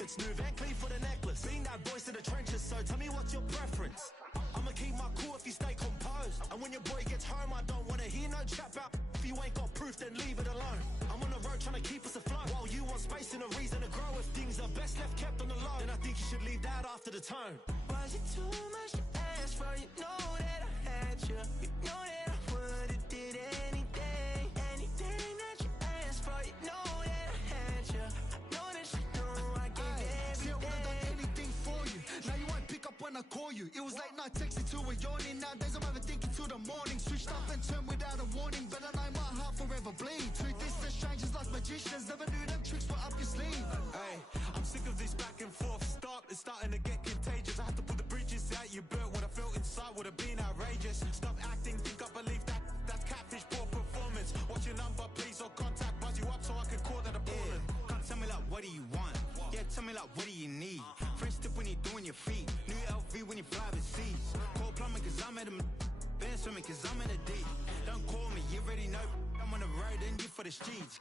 It's new Van Cleef for the necklace. Being that voice in the trenches, so tell me what's your preference. I'ma keep my cool if you stay composed. And when your boy gets home, I don't wanna hear no chat about. If you ain't got proof, then leave it alone. I'm on the road trying to keep us afloat. While you want space and a reason to grow. If things are best left kept on the low, then I think you should leave that after the tone. Was it too much to ask for? You know that I had you. You know that I would've did anything. Anything that you asked for. You know that I had you. I know that you know I gave everything. See, I would've done anything for you. Now you won't pick up when I call you. It was late night texting till we're yawning. Nowadays I'm overthinking till the morning. Switched up and turned without a warning. But I know my heart forever bleed. Truth is the strangers like magicians. Never knew them tricks were up your sleeve. Hey, I'm sick of this back and forth. It's starting to get contagious. I had to put the bridges out you built. What I felt inside would have been outrageous. Stop acting, think I believe that. That's catfish, poor performance. What's your number, please, or contact. Buzz you up so I can call that appalling. Can't tell me like, what do you want? Yeah, tell me like, what do you need? French tip when you're doing your feet. New LV when you fly overseas. Call plumbing cause I'm at a band swimming cause I'm in a deep. Don't call me, you already know. I'm on the road and you for the streets.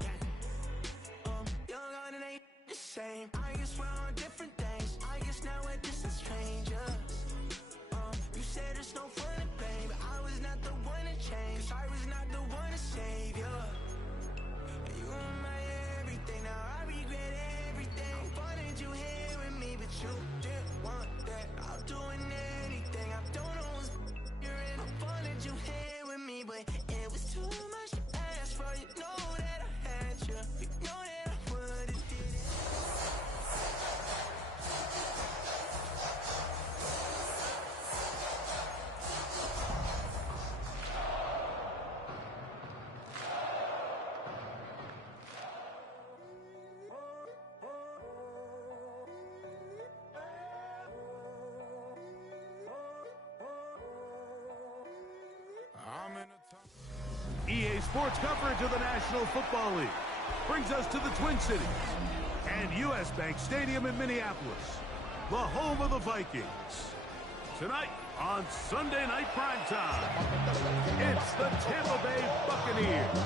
Young on and ain't the same. I guess we're on different things. I guess now we're distant strangers. You said it's no fun and pain, but I was not the one to change. Cause I was not the one to save you. You were my everything, now I regret everything. I wanted you here with me, but you didn't want that. I'm doing anything, I don't know what's you're in. I wanted you here with me, but it was too much to ask for. You know that I had you. You know that I would've did it. EA Sports coverage of the National Football League brings us to the Twin Cities and U.S. Bank Stadium in Minneapolis, the home of the Vikings. Tonight on Sunday Night Primetime, it's the Tampa Bay Buccaneers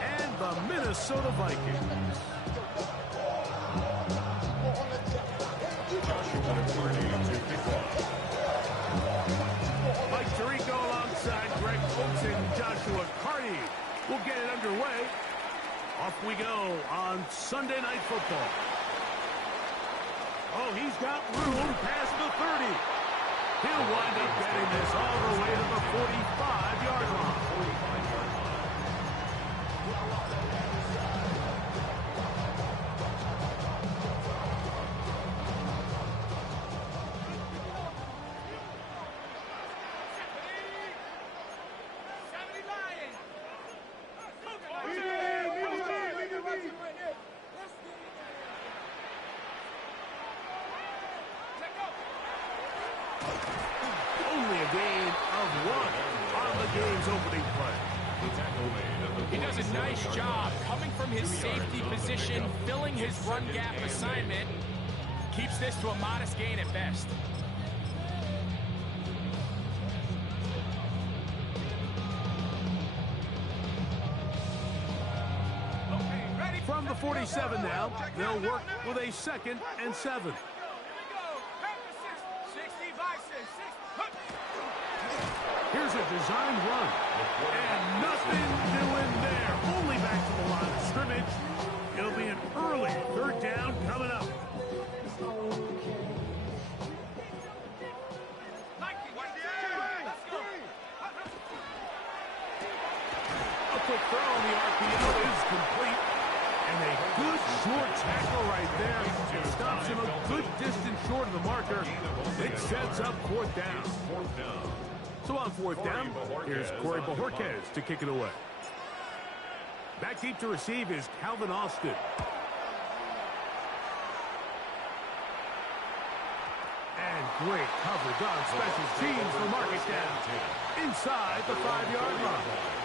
and the Minnesota Vikings. Mike Tirico alongside Greg Oates and Joshua Carty will get it underway. Off we go on Sunday Night Football. Oh, he's got room past the 30. He'll wind up getting this all the way to the 45-yard line. Only a gain of 1 on the game's opening play. He does a nice job coming from his safety position, filling his run gap assignment. Keeps this to a modest gain at best. From the 47 now, they'll work with a 2nd and 7. Here's a design run. And nothing doing there. Only back to the line of scrimmage. It'll be an early 3rd down coming up. A quick throw on the RPO is complete. And a good short tackle right there. Stops him a good distance short of the marker. It sets up 4th down. So on 4th down, here's Corey Bojorquez to kick it away. Back deep to receive is Calvin Austin. And great coverage on special teams for mark it down inside the 5-yard line.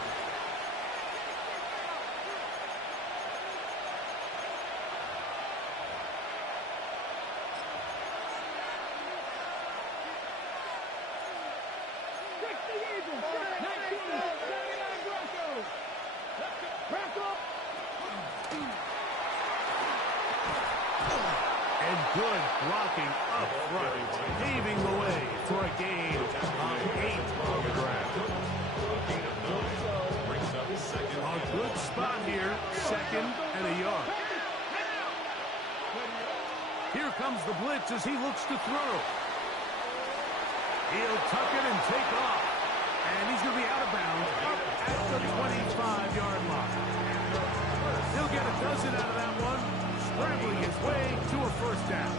And good blocking up front, paving the way for a gain of 8 on the ground. A good spot here, 2nd and a yard. Here comes the blitz as he looks to throw. He'll tuck it and take off. And he's going to be out of bounds up at the 25-yard line. He'll get a dozen out of that one, scrambling his way to a first down.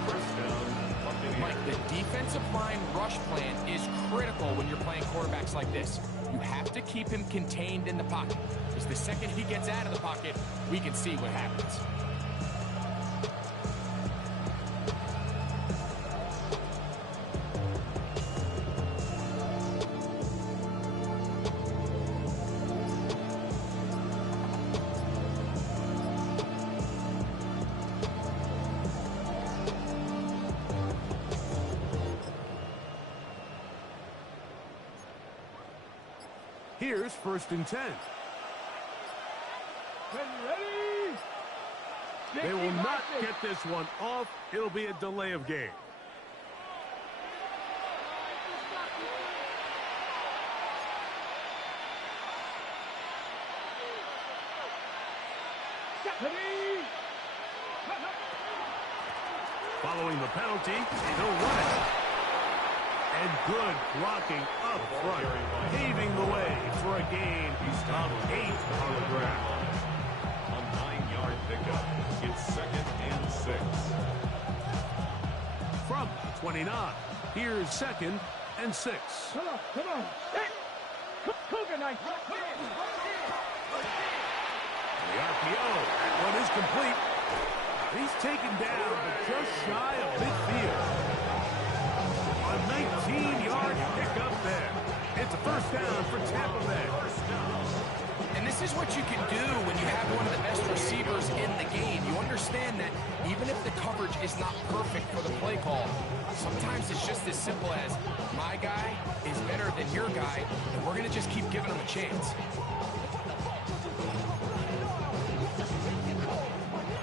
Mike, the defensive line rush plan is critical when you're playing quarterbacks like this. You have to keep him contained in the pocket, because the second he gets out of the pocket, we can see what happens. Here's 1st and 10. They will not get this one off. It'll be a delay of game. Following the penalty, he'll run it. And good blocking up front, paving the way for a gain of 8 on the ground. A 9-yard pickup. It's 2nd and 6. From the 29, here's 2nd and 6. Come on. Cougar night. The RPO, that one is complete. He's taken down, but just shy of midfield. A 19-yard pickup there. It's a first down for Tampa Bay. And this is what you can do when you have one of the best receivers in the game. You understand that even if the coverage is not perfect for the play call, sometimes it's just as simple as my guy is better than your guy, and we're going to just keep giving him a chance.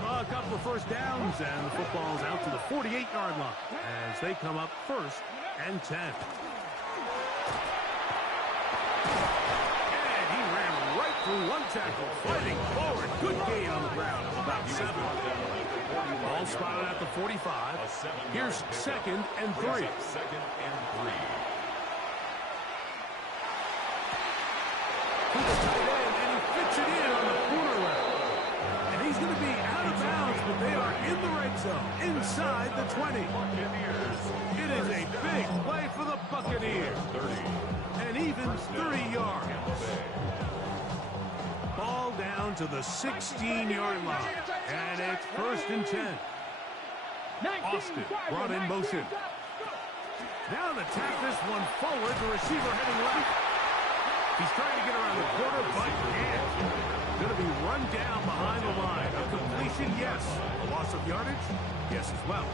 A couple of first downs, and the football's out to the 48-yard line as they come up 1st and 10. And he ran right through one tackle, fighting forward. Good gain on the ground of about 7. Ball spotted at the 45. Here's 2nd and 3. 2nd and 3. To the tight end, and he fits it in on the corner route. And he's going to be out of bounds, but they are in the red zone, inside the 20. It is a big play for the Buccaneers. And even 3 yards. Ball down to the 16-yard line. And it's 1st and 10. Austin brought in motion. Now to tap this one forward. The receiver heading left. He's trying to get around the corner, but can't. Going to be run down behind the line. A completion, yes. A loss of yardage, yes as well.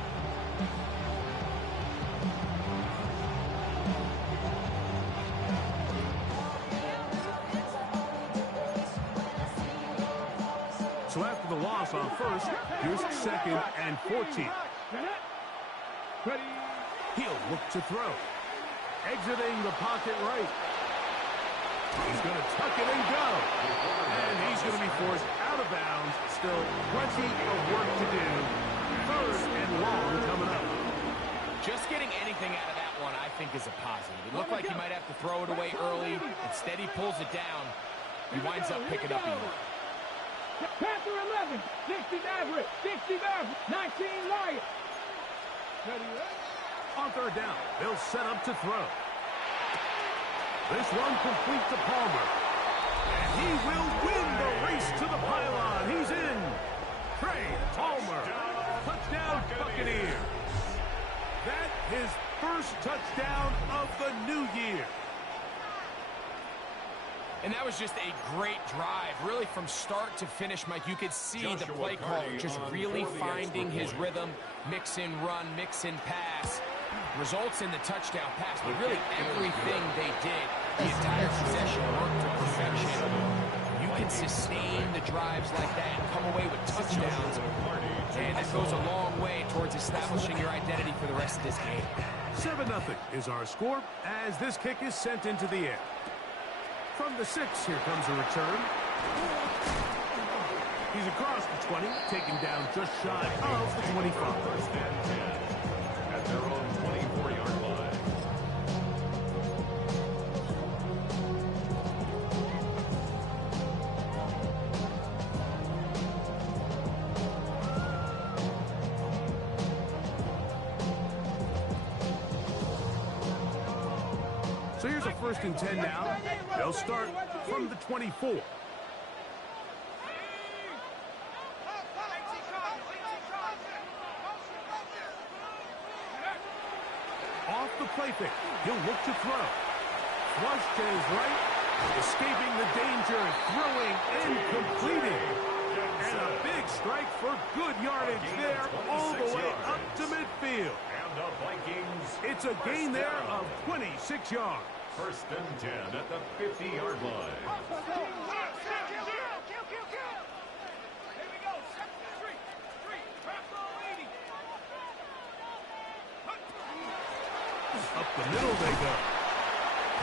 So after the loss on 1st, here's 2nd and 14. He'll look to throw. Exiting the pocket right. He's going to tuck it and go. And he's going to be forced out of bounds. Still plenty of work to do. 3rd and long coming up. Just getting anything out of that one, I think, is a positive. It looked like he might have to throw it away early. Instead, he pulls it down. He winds up picking up even. Panther 11, 60 Maverick, 60 Maverick, 19 Lion. On 3rd down, they'll set up to throw. This one complete to Palmer. And he will win the race to the pylon. He's in. Trey Palmer. Touchdown, Buccaneers. That his first touchdown of the new year. And that was just a great drive, really from start to finish, Mike. You could see the play caller just really finding his rhythm, mix and run, mix and pass. Results in the touchdown pass, but really everything they did, the entire possession worked to perfection. You can sustain the drives like that and come away with touchdowns. And that's goes a long way towards establishing your identity for the rest of this game. 7-0 is our score as this kick is sent into the air. From the 6, here comes a return. He's across the 20, taken down just shy of the 25. First and 10 at their own 24-yard line. So here's a 1st and 10 now. They'll start from the 24. Off the play fake. He'll look to throw. Flush to his right. Escaping the danger. Throwing and completing. And a big strike for good yardage there all the way up to midfield. And the Vikings. It's a gain there of 26 yards. 1st and 10 at the 50-yard line. Up the middle they go.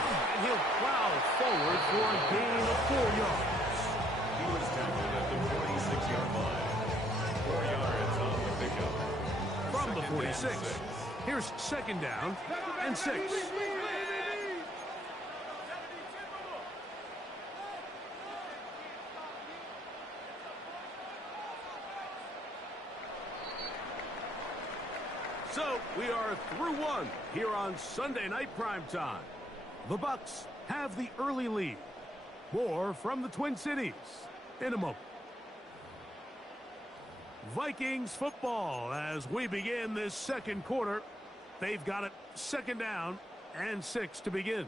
And he'll plow forward for a gain of 4 yards. He was tackled at the 46-yard line. 4 yards on the pickup. From the 46, here's 2nd down and 6. So, we are through one here on Sunday Night Primetime. The Bucs have the early lead. More from the Twin Cities in a moment. Vikings football as we begin this 2nd quarter. They've got it 2nd down and 6 to begin.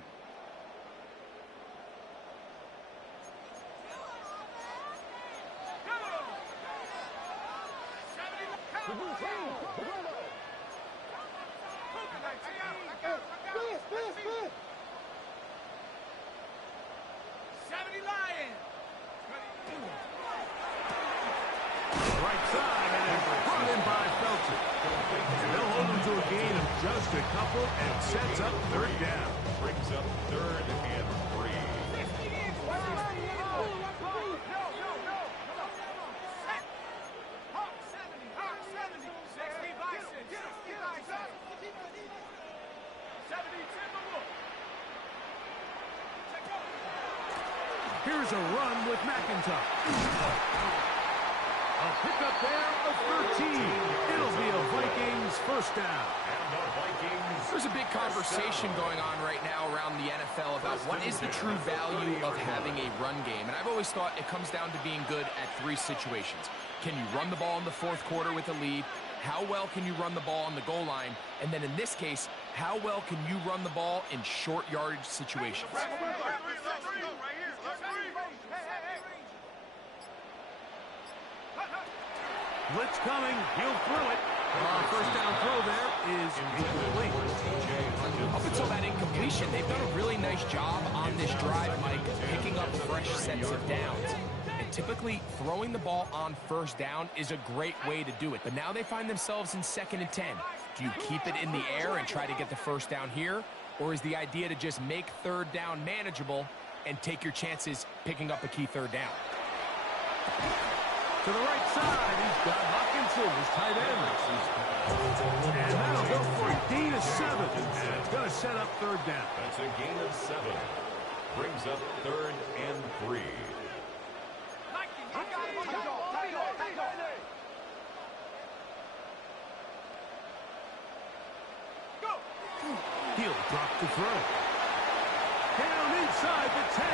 Just a couple and sets up 3rd down. Brings up 3rd and 3. Here's a run with McIntyre. A pickup there of 13. It'll be a Vikings 1st down. There's a big conversation going on right now around the NFL about what is the true value of having a run game. And I've always thought it comes down to being good at 3 situations. Can you run the ball in the 4th quarter with a lead? How well can you run the ball on the goal line? And then in this case, how well can you run the ball in short yardage situations? Blitz coming. He'll throw it. 1st down throw there is incomplete. Up until that incompletion, they've done a really nice job on this drive, Mike, picking up fresh sets of downs. And typically, throwing the ball on 1st down is a great way to do it. But now they find themselves in 2nd and 10. Do you keep it in the air and try to get the 1st down here? Or is the idea to just make 3rd down manageable and take your chances picking up a key 3rd down? To the right side, he's got Hawkinson, his tight end. And that'll go for a gain of 7. And it's going to set up 3rd down. That's a gain of 7. Brings up 3rd and 3. He'll drop to throw. Down inside the 10.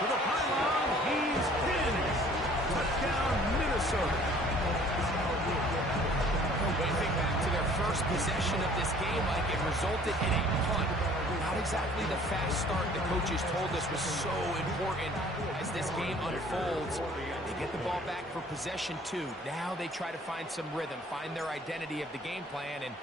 To the pylon, he's in. Touchdown, Minnesota. When you think back to their first possession of this game, Mike, it resulted in a punt. Not exactly the fast start the coaches told us was so important as this game unfolds. They get the ball back for possession 2. Now they try to find some rhythm, find their identity of the game plan, and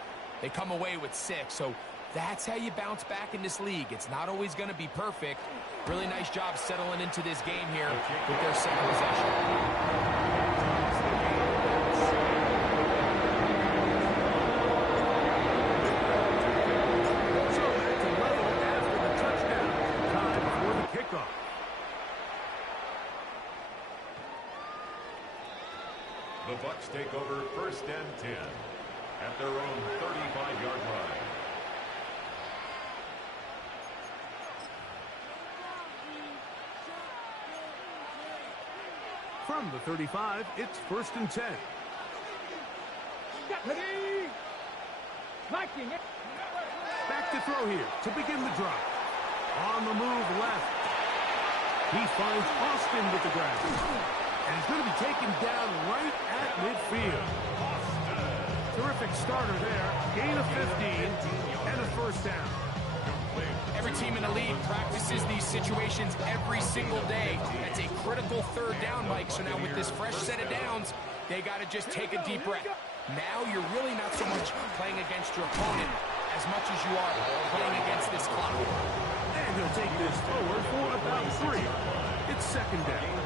they come away with 6. So that's how you bounce back in this league. It's not always going to be perfect. Really nice job settling into this game here with their 2nd possession. The Bucs take over 1st and 10 at their own 35-yard line. From the 35, it's 1st and 10. Viking. Back to throw here to begin the drive. On the move left. He finds Austin with the grab. And he's going to be taken down right at midfield. Terrific starter there. Gain of 15 and a 1st down. Every team in the league practices these situations every single day. That's a critical 3rd down, Mike. So now with this fresh set of downs, they got to just take a deep breath. Now you're really not so much playing against your opponent as much as you are playing against this clock. And he'll take this forward for about 3. It's 2nd down.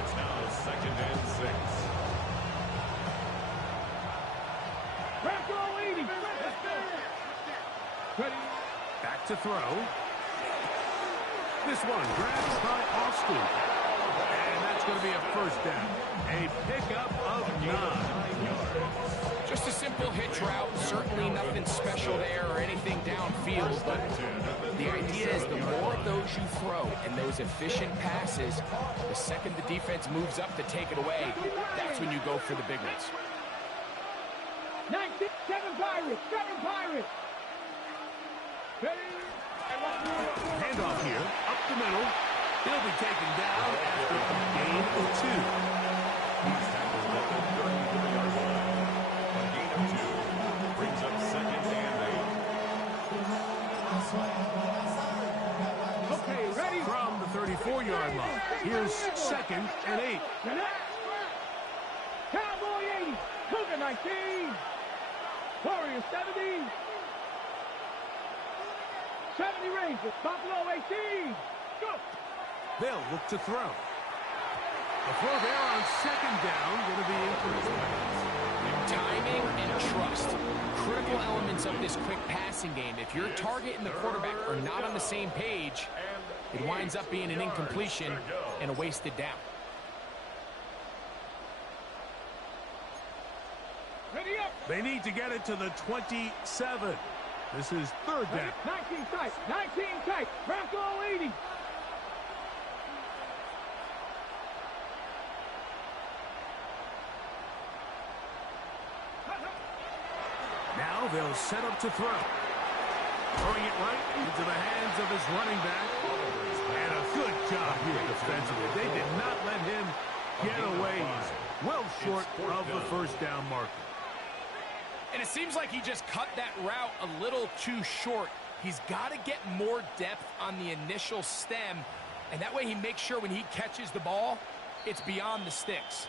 It's now 2nd and 6. Back to throw. This one grabbed by Austin. And that's going to be a 1st down. A pickup of 9. Just a simple hitch route. Certainly nothing special there or anything downfield. But the idea is the more of those you throw and those efficient passes, the second the defense moves up to take it away, that's when you go for the big ones. 19, 7 Pirates, 7 Pirates. Handoff here, up the middle. He'll be taken down after a gain of 2. He's tackled at the 34-yard line. A gain of 2 brings up 2nd and 8. Okay, ready? From the 34-yard line, here's 2nd and 8. Cowboy 80, Cougar 19, Warriors 70. 70 Rangers, Buffalo 18. Go! They'll look to throw. The throw there on 2nd down, going to be incomplete. Timing and trust. Critical elements of this quick passing game. If your target and the quarterback are not on the same page, it winds up being an incompletion and a wasted down. Ready up! They need to get it to the 27. This is 3rd down. 19 tight, 19 tight, Bronco 80. Now they'll set up to throw. Throwing it right into the hands of his running back. And a good job here defensively. They did not let him get away. He's well short of the 1st down marker. And it seems like he just cut that route a little too short. He's got to get more depth on the initial stem, and that way he makes sure when he catches the ball, it's beyond the sticks.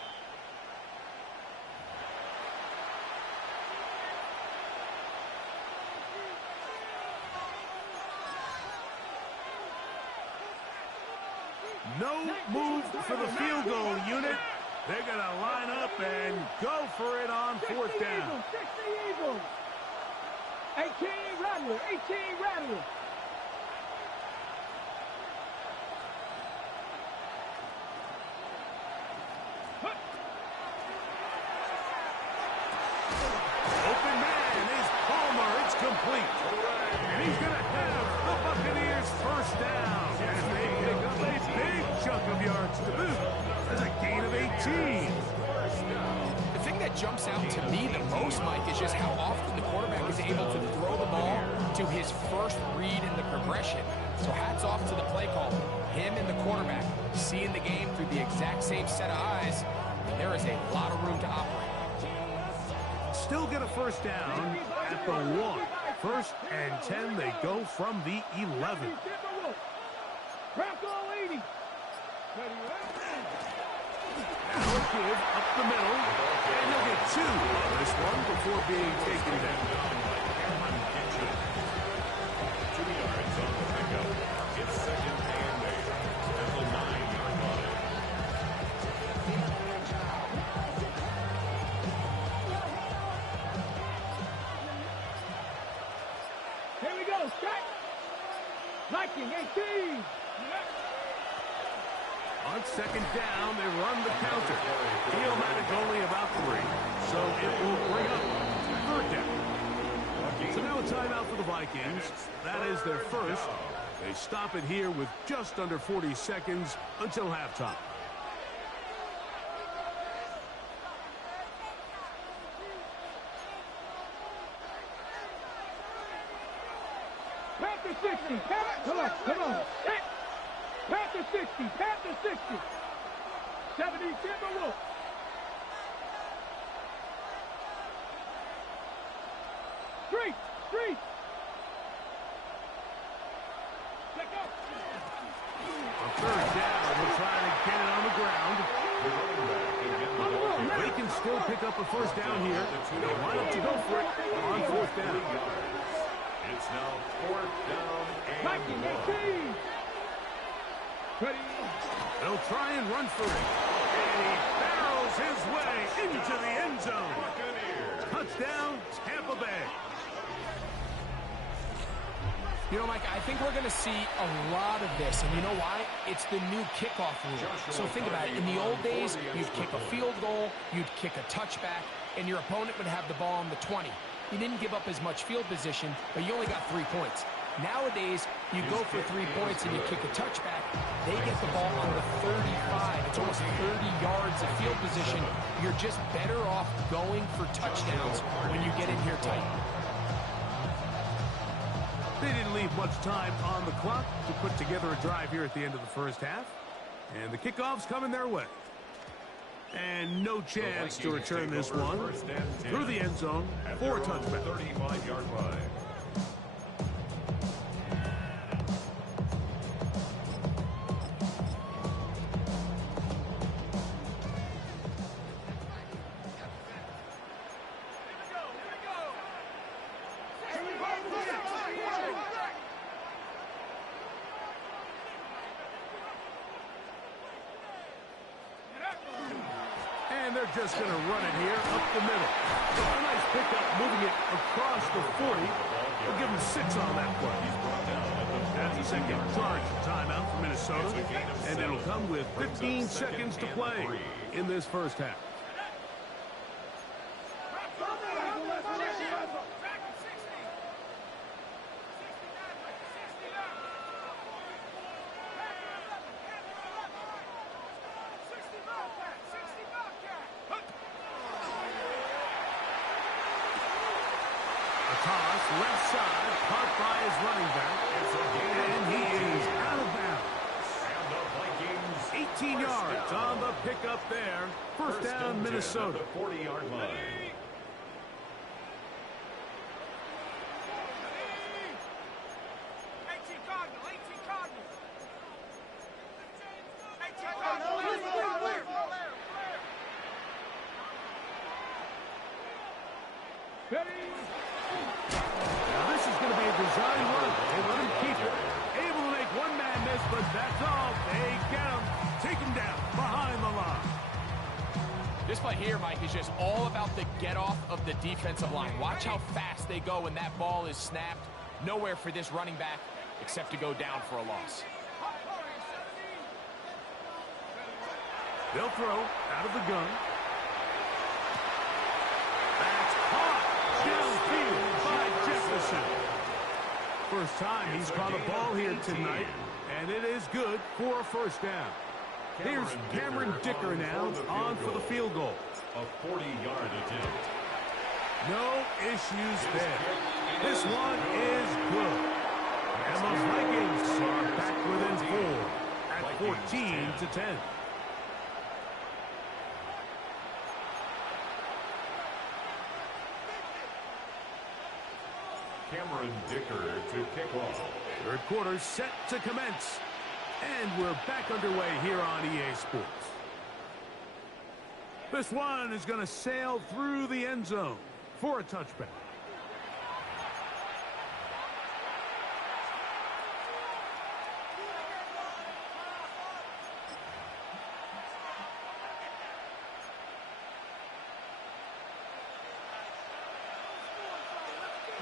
No move for the field goal unit. They're going to line up and go for it on 4th down. 60 Eagles. 18 Rattler, 18 Rattler. Open man is Palmer. It's complete. And he's going to have the Buccaneers 1st down. As they pick up a big chunk of yards to boot. That's a gain of 18. The thing that jumps out to me the most, Mike, is just how often the quarterback is able to throw the ball to his first read in the progression. So hats off to the play call. Him and the quarterback seeing the game through the exact same set of eyes. And there is a lot of room to operate. Still get a 1st down at the 1. 1st and 10, they go from the 11. Bronco 80. Now a give up the middle. And he'll get 2 on this one before being taken down. 2 yards on the pickup. It's 2nd and 8 at the 9-yard line. Here we go, Shaq. Viking 18. On second down. They run the counter. He'll manage only about 3, so it will bring up third down. So now a timeout for the Vikings. That is their first. They stop it here with just under 40 seconds until halftime. Panther 60. Come on. Panther 60. Panther 60. 70 Timberwolves. Street. On third down, we're trying to get it on the ground. They can still pick up a first down here. They line up to go for it on fourth down. It's now fourth down and 1. They'll try and run for it. And he barrels his way into the end zone. Touchdown, Tampa Bay. You know, Mike, I think we're going to see a lot of this, and you know why? It's the new kickoff rule. So think about it. In the old days, you'd kick a field goal, you'd kick a touchback, and your opponent would have the ball on the 20. You didn't give up as much field position, but you only got 3 points. Nowadays, you go for 3 points and you kick a touchback, they get the ball on the 35. It's almost 30 yards of field position. You're just better off going for touchdowns when you get in here tight. They didn't leave much time on the clock to put together a drive here at the end of the first half. And the kickoff's coming their way. And no chance to return this one through the end zone for a touchback. 35-yard line. They're just going to run it here up the middle. A nice pickup, moving it across the 40. We'll give them 6 on that play. That's a second charge timeout for Minnesota, and it'll come with 15 seconds to play in this first half. Left side, caught by his running back, and he is out of bounds. 18 yards on the pickup there. First down, Minnesota. 40-yard line. Design run. They let him keep it. Able to make one man miss, but that's all. They get him. Take him down behind the line. This play here, Mike, is just all about the get-off of the defensive line. Watch how fast they go when that ball is snapped. Nowhere for this running back except to go down for a loss. They'll throw out of the gun. That's caught downfield by Jefferson. First time he's caught a ball here tonight, and it is good for a first down. Here's Cameron Dicker now on for the field goal. A 40-yard attempt. No issues there. This one is good. And the Vikings are back within 4 at 14-10. Cameron Dicker to kick off. Third quarter set to commence. And we're back underway here on EA Sports. This one is going to sail through the end zone for a touchback.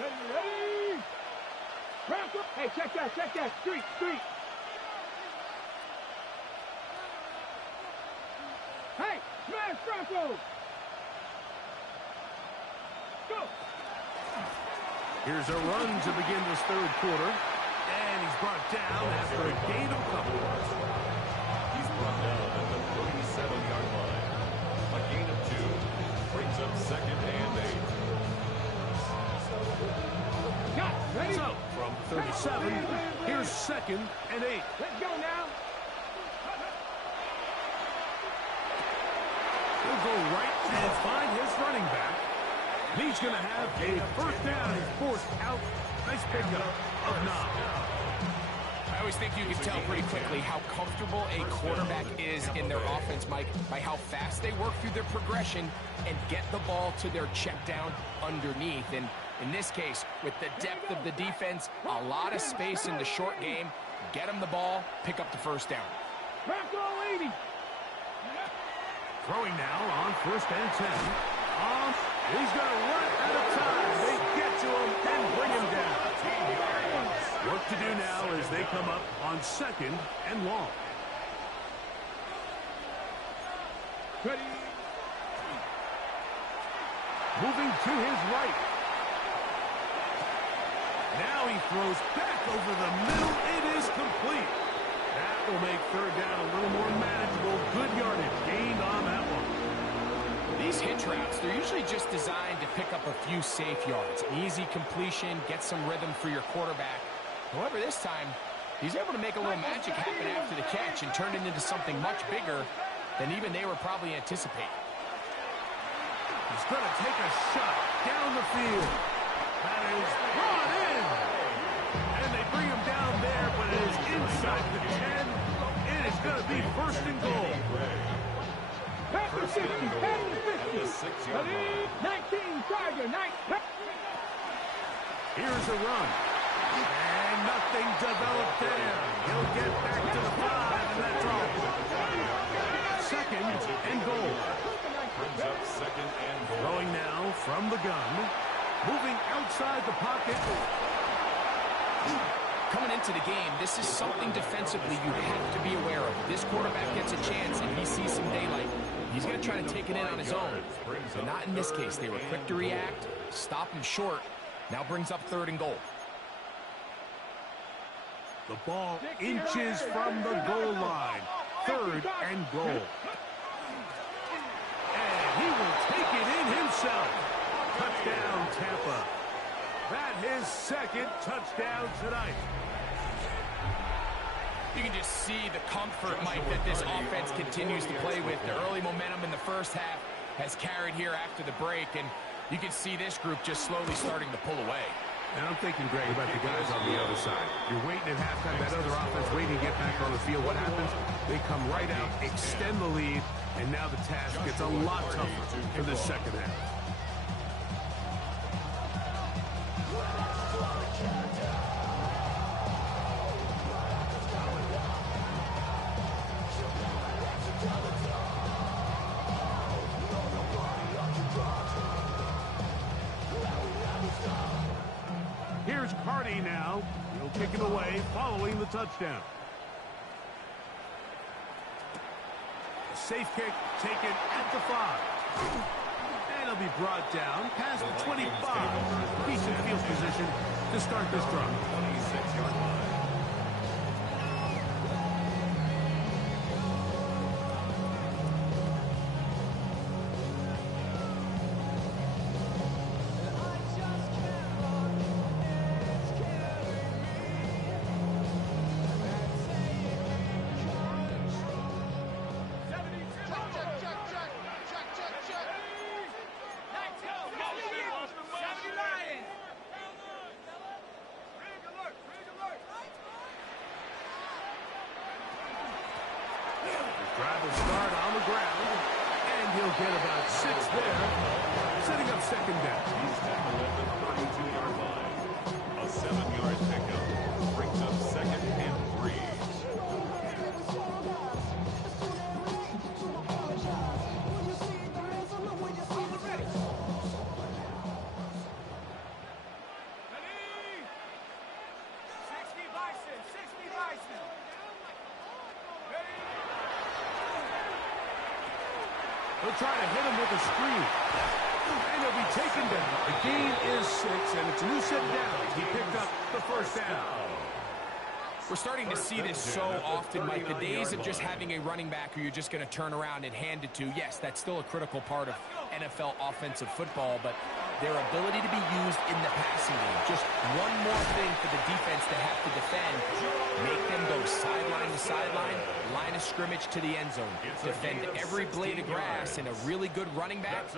Ready? Hey, check that. Street. West Broncos. Go. Here's a run to begin this third quarter. And he's brought down after a gain of a couple. He's brought down at the 37-yard line. A gain of 2 brings up 2nd and 8. Got ready. So, from 37, here's 2nd and 8. Let's go now. He'll go right and find his running back. He's going to have a first down. He's forced out. Nice pickup of Knob. I always think you can tell pretty quickly how comfortable a quarterback is in their offense, Mike, by how fast they work through their progression and get the ball to their check down underneath. And in this case, with the depth of the defense, a lot of space in the short game, get them the ball, pick up the first down. Bronco 80. Throwing now on 1st and 10. He's going to run out of time. They get to him and bring him down. Work to do now as they come up on 2nd and long. Ready. Moving to his right. Now he throws back over the middle. It is complete. That will make 3rd down a little more manageable. Good yardage gained on that one. These hitch routes, they're usually just designed to pick up a few safe yards. Easy completion, get some rhythm for your quarterback. However, this time, he's able to make a little magic happen after the catch and turn it into something much bigger than even they were probably anticipating. He's going to take a shot down the field. That is brought in. And they bring him down there, but it is inside the 10. It is going to be 1st and goal. Pass the 50. Pass the 50. 19 Tiger. 19. Here's a run. And nothing developed there. He'll get back to the 5, and that's all. 2nd and goal. Brings up 2nd and goal. Throwing now from the gun. Moving outside the pocket. Coming into the game, this is something defensively you have to be aware of. This quarterback gets a chance and he sees some daylight. He's going to try to take it in on his own. But not in this case. They were quick to react, stop him short. Now brings up 3rd and goal. The ball inches from the goal line. 3rd and goal. And he will take it in himself. Touchdown, Tampa. That his 2nd touchdown tonight. You can just see the comfort, Mike, that this offense continues to play with. The early momentum in the first half has carried here after the break, and you can see this group just slowly starting to pull away. And I'm thinking, Greg, about the guys on the other side. You're waiting at halftime, that other offense waiting to get back on the field. What happens? They come right out, extend the lead, and now the task gets a lot tougher for this 2nd half. Here's Cardi now. He'll kick it away following the touchdown. A safe kick taken at the 5. And he'll be brought down past the 25. Decent field position to start this drive. 26-yard line. Drive will start on the ground, and he'll get about 6 there, setting up 2nd down. He's tackled at the 32-yard line. A 7-yard pickup brings up 2nd and 3. He'll try to hit him with a screen. And he'll be taken down. The gain is 6, and it's a new set down. He picked up the first down. We're starting to see this so often, Mike. The days of just having a running back who you're just going to turn around and hand it to, yes, that's still a critical part of NFL offensive football, but their ability to be used in the passing game, just one more thing for the defense to have to defend, make them go sideline to sideline, line of scrimmage to the end zone, defend every blade of grass, and a really good running back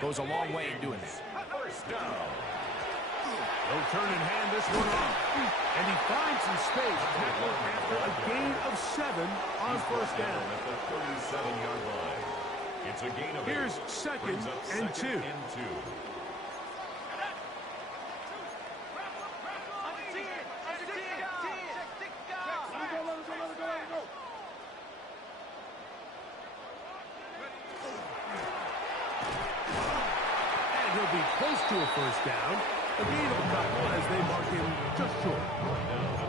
goes a long way in doing that. First down. He'll turn and hand this one off. And he finds some space. Tackled after a gain of 7 on first down. At the 37-yard line. It's a gain of 8. Here's second and 2. And he'll be close to a first down. A gain of a couple as they mark him just short.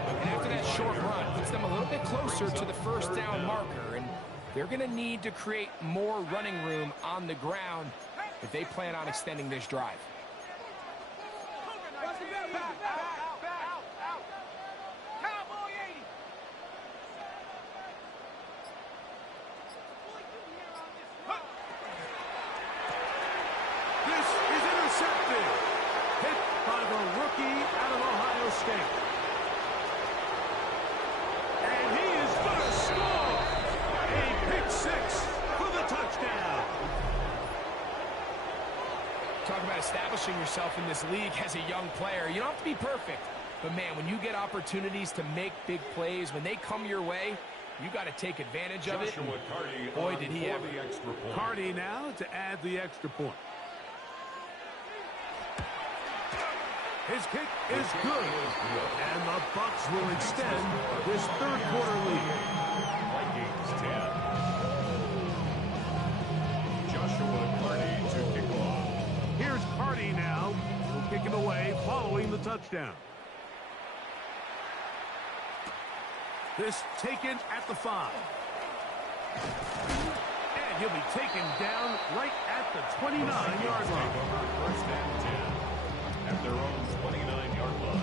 And after that short run, puts them a little bit closer to the first down marker, and they're going to need to create more running room on the ground if they plan on extending this drive. This is intercepted. Hit by the rookie out of Ohio State. And he is going to score. A pick 6 for the touchdown. Talk about establishing yourself in this league as a young player. You don't have to be perfect. But, man, when you get opportunities to make big plays, when they come your way, you got to take advantage of it. Boy, did he ever. Cardi now to add the extra point. His kick is good. And the Bucs will extend this third quarter lead. Vikings 10. Joshua Cardi to kick off. Here's Cardi now. He'll kick it away following the touchdown. This taken at the 5. And he'll be taken down right at the 29-yard line. First and 10 at their own 29-yard line.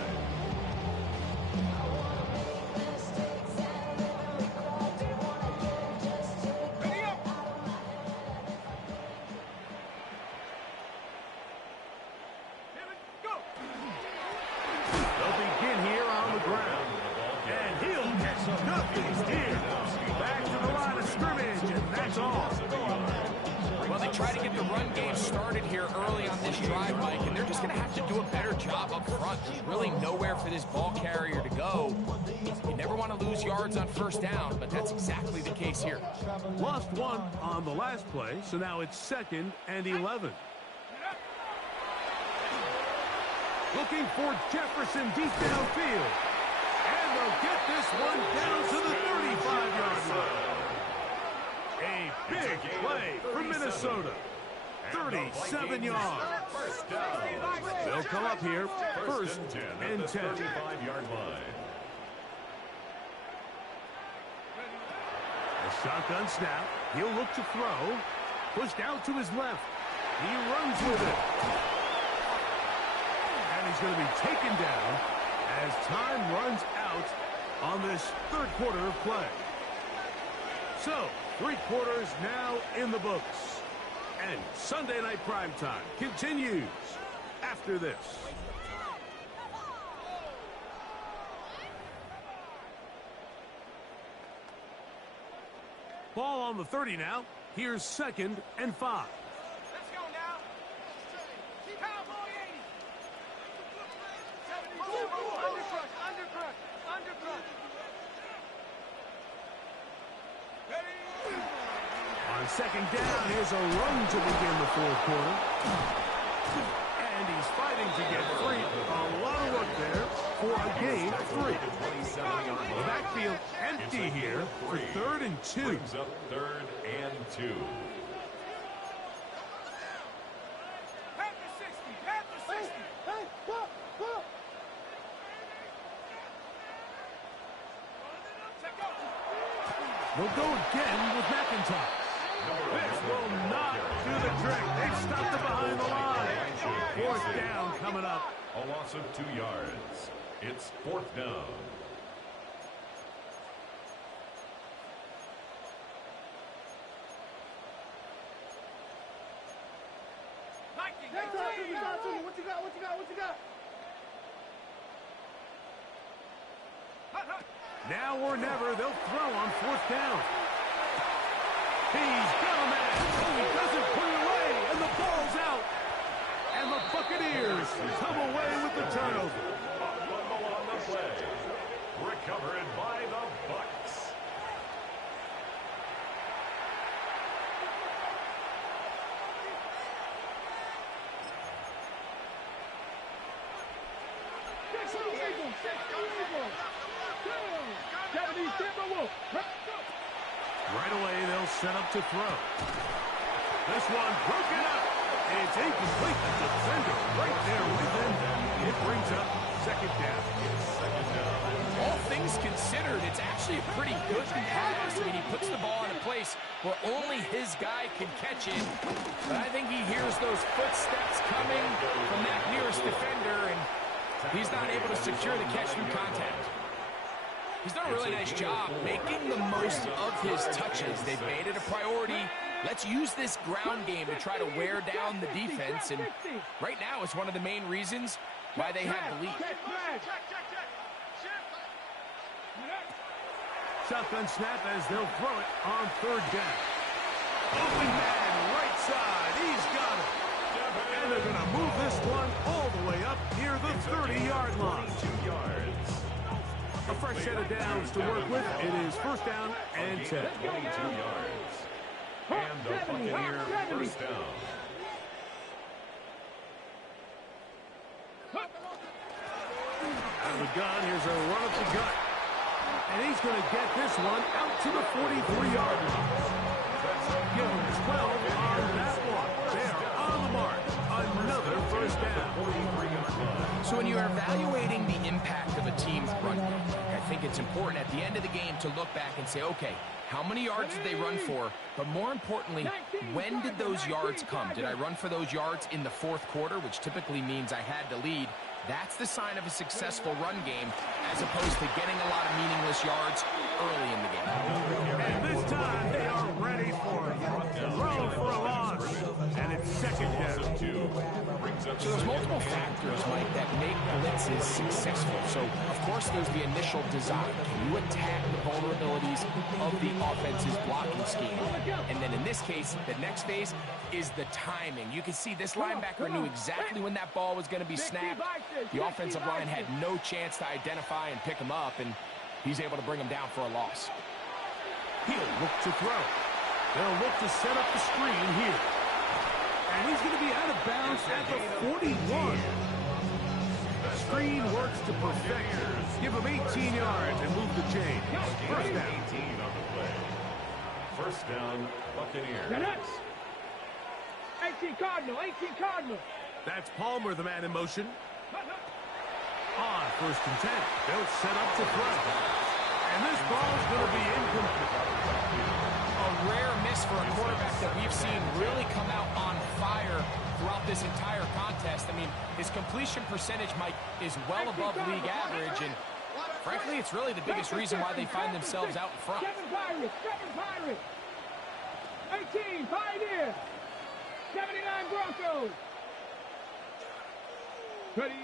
They'll begin here on the ground. And he'll catch nothing here. Back to the line of scrimmage, and that's all. Well, they try to get the run game started here early on this drive, Mike, and they're just going to have to do a better job up front. There's really nowhere for this ball carrier to go. You never want to lose yards on first down, but that's exactly the case here. Lost 1 on the last play, so now it's 2nd and 11. Looking for Jefferson deep downfield. And they'll get this one down to the 35-yard line. A big play for Minnesota. 37 yards. They'll come up here first and 10. 35-yard line. A shotgun snap. He'll look to throw. Pushed out to his left. He runs with it. And he's going to be taken down as time runs out on this third quarter of play. So, 3 quarters now in the books. And Sunday Night Primetime continues after this. Ball on the 30 now. Here's 2nd and 5. Let's go now. Cowboy 80. Undercrush. On 2nd down, here's a run to begin the 4th quarter. And he's fighting to get free. A lot of work there for a gain of 3. The backfield empty here for 3rd and 2. Brings up 3rd and 2. We'll go again with McIntyre. This will not Fourth down coming up. A loss of 2 yards. It's fourth down. What you got? Now or never, they'll throw on fourth down. He's got a man. Oh, he doesn't put it away, and the ball's out. And the Buccaneers come away with the turnover. A fumble on the play. Recovered by the Bucs. Right away, they'll set up to throw. This one broken up. It's incomplete. The defender right there with him. It brings up second down. All things considered, it's actually a pretty good pass. I mean, he puts the ball in a place where only his guy can catch it. But I think he hears those footsteps coming from that nearest defender, and he's not able to secure the catch through contact. He's done a really nice job making the most of his touches. They've made it a priority. Let's use this ground game to try to wear down the defense, and right now it's one of the main reasons why they have the lead. Shotgun snap as they'll throw it on third down. Open man, right side. He's got it. And they're going to move this one all the way up near the 30-yard line. 2 yards. A fresh set of downs to work with. It is first down and 10. 22 yards. And the Buccaneer first down. Out of the gun, here's a run up the gut. And he's going to get this one out to the 43-yard line. Give him 12 on that one. They're on the mark. Another first down. So when you're evaluating the impact of a team's run game, I think it's important at the end of the game to look back and say, okay, how many yards did they run for? But more importantly, when did those yards come? Did I run for those yards in the fourth quarter, which typically means I had to lead? That's the sign of a successful run game, as opposed to getting a lot of meaningless yards early in the game. And this time they are ready for it. Throw for a loss. And it's second down. So there's multiple factors, Mike, that make blitzes successful. So, of course, there's the initial design. Can you attack the vulnerabilities of the offense's blocking scheme? And then in this case, the next phase is the timing. You can see this linebacker knew exactly when that ball was going to be snapped. The offensive line had no chance to identify and pick him up, and he's able to bring him down for a loss. He'll look to throw. They'll look to set up the screen here. And he's going to be out of bounds at the 41. Screen works to perfection. Give him 18 yards and move the chain. First down. 18 on the play. First down, Buccaneers. 18 Cardinal. That's Palmer, the man in motion. On first and 10. They'll set up to throw. And this ball's going to be incomplete. A rare miss for a quarterback that we've seen really come out on fire throughout this entire contest. I mean, his completion percentage, Mike, is well above league average, and frankly, it's really the biggest reason why they find themselves out in front. 7 Pirates. 18 Pioneers. 79 Broncos. Ready.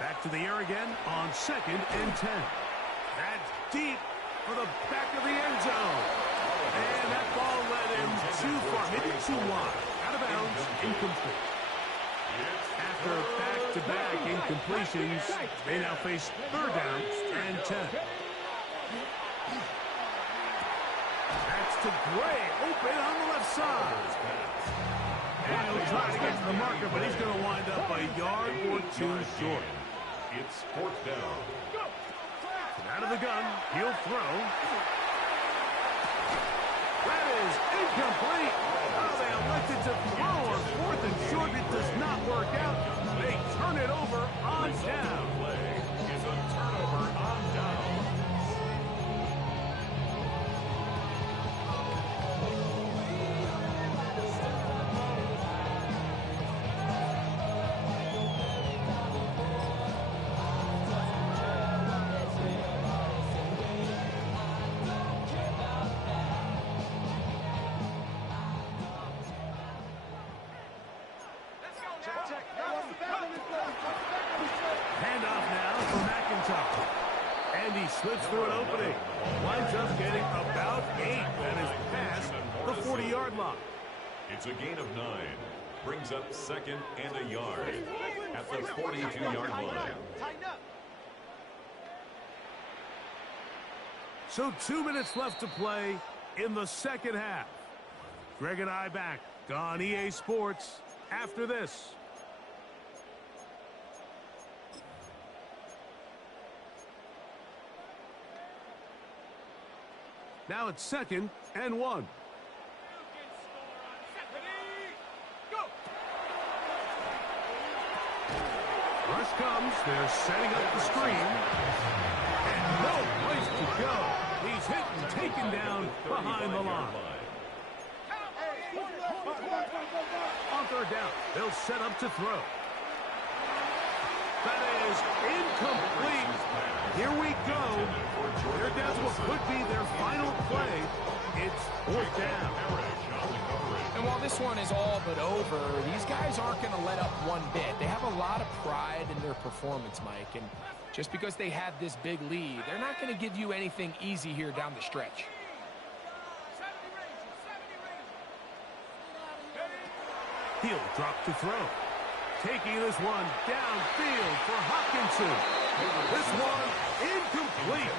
Back to the air again on second and 10. That's deep for the back of the end zone. And that ball led him too far, maybe too wide. Out of bounds, incomplete. After back-to-back incompletions, they now face third down and 10. That's to Gray, open on the left side. And he'll try to get to the marker, but he's going to wind up a yard or two short. It's fourth down. And out of the gun, he'll throw. That is incomplete. Oh, they elected to throw on fourth and short. It does not work out. They turn it over on down. Play is a turnover on down. And he slips through an opening. Winds up getting about 8. That is past the 40-yard line. It's a gain of 9. Brings up second and a yard at the 42-yard line. So 2 minutes left to play in the second half. Greg and I back on EA Sports after this. Now it's 2nd and 1. Rush comes. They're setting up the screen. And no place to go. He's hit and taken down behind the line. On 3rd down, they'll set up to throw. That is incomplete. Here we go. They're down to what could be their final play. It's 4th down. And while this one is all but over, these guys aren't going to let up one bit. They have a lot of pride in their performance, Mike. And just because they had this big lead, they're not going to give you anything easy here down the stretch. He'll drop to throw. Taking this one downfield for Hawkinson. This one incomplete.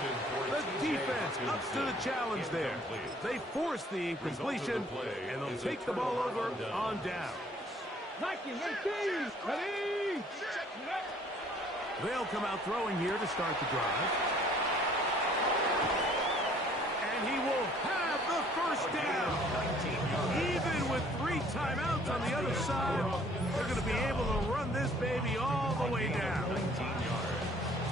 The defense up to the challenge there. They force the incompletion, and they'll take the ball over on down. They'll come out throwing here to start the drive. And he will have the first down. Even with 3 timeouts on the other side, they're going to be able to run this baby all the way down.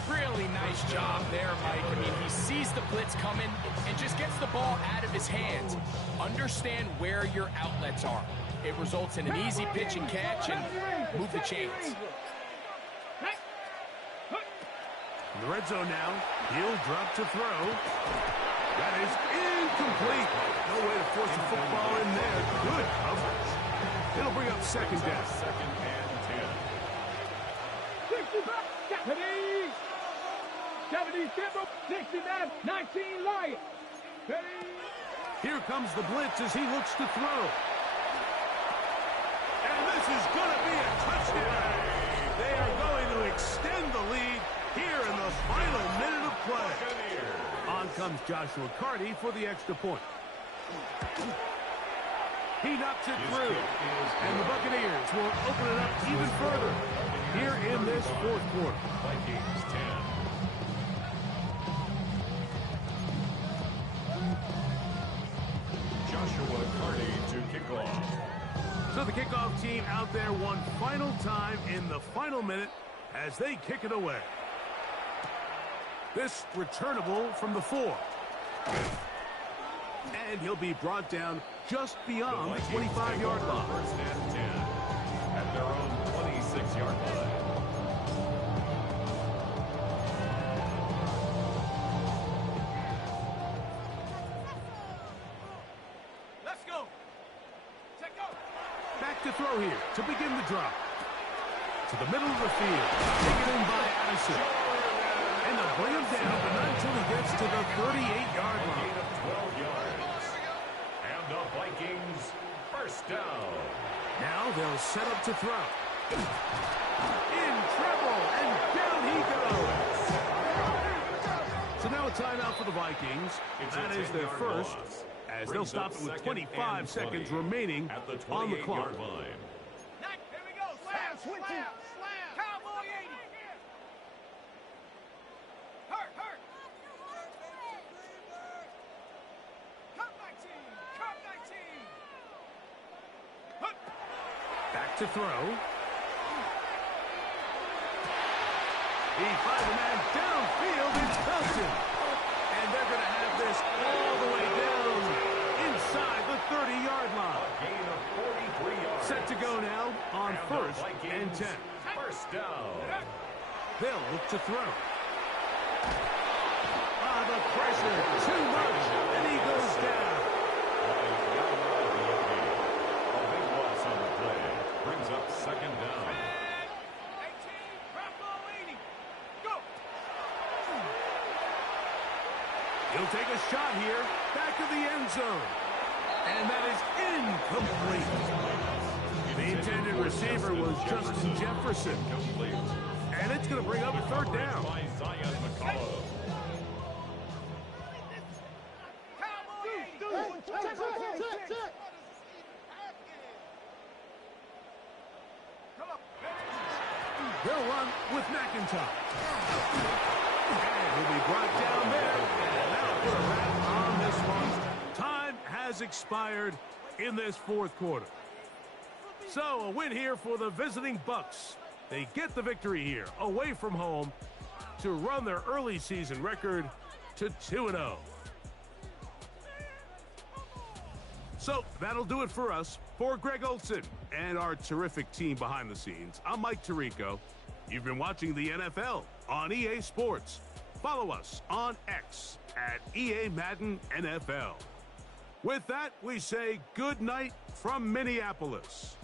Really nice job there, Mike. I mean, he sees the blitz coming and just gets the ball out of his hands. Understand where your outlets are. It results in an easy pitch and catch and move the chains. In the red zone now, he'll drop to throw. That is incomplete. No way to force the football in there. Good coverage. It'll bring up 2nd down. 2nd and 10. 69, 19 Lions. Here comes the blitz as he looks to throw. And this is going to be a touchdown. They are going to extend the lead here in the final minute of play. On comes Joshua Carty for the extra point. He knocks it through. And the Buccaneers will open it up even further here in this 4th quarter. Vikings 10. Joshua Carty to kick off. So the kickoff team out there one final time in the final minute as they kick it away. This returnable from the 4. And he'll be brought down just beyond the 25-yard line. 1st and 10 at their own 26-yard line. To throw here to begin the drop. To the middle of the field. Taken in by Addison. And they'll bring him down, but not until he gets to the 38-yard line. Gain of 12 yards. And the Vikings first down. Now they'll set up to throw. In trouble, and down he goes. So now a timeout for the Vikings. That is their first. As they'll stop it with 25 seconds remaining on the clock. Line. Here we go. Slam, slam. Cowboy 80. Hurt. Cut 19. Back to throw. He finds a man downfield. It's Felton. And they're going to have this all the way down inside the 30-yard line. Gain of 43 yards. Set to go now on 1st and 10. First down. They'll look to throw. The pressure, too much, and he goes down. A big loss on the play. Brings up 2nd down. 18, Bravo 80. Go. He'll take a shot here. Back of the end zone. And that is incomplete. The intended receiver was Justin Jefferson. And it's going to bring up a third down. They'll run with McIntyre. And he'll be brought down there. And that'll put a wrap on this one. Time has expired in this fourth quarter. So a win here for the visiting Bucs. They get the victory here away from home to run their early season record to 2-0. So that'll do it for us. For Greg Olson and our terrific team behind the scenes, I'm Mike Tirico. You've been watching the NFL on EA Sports. Follow us on X at EA Madden NFL. With that, we say good night from Minneapolis.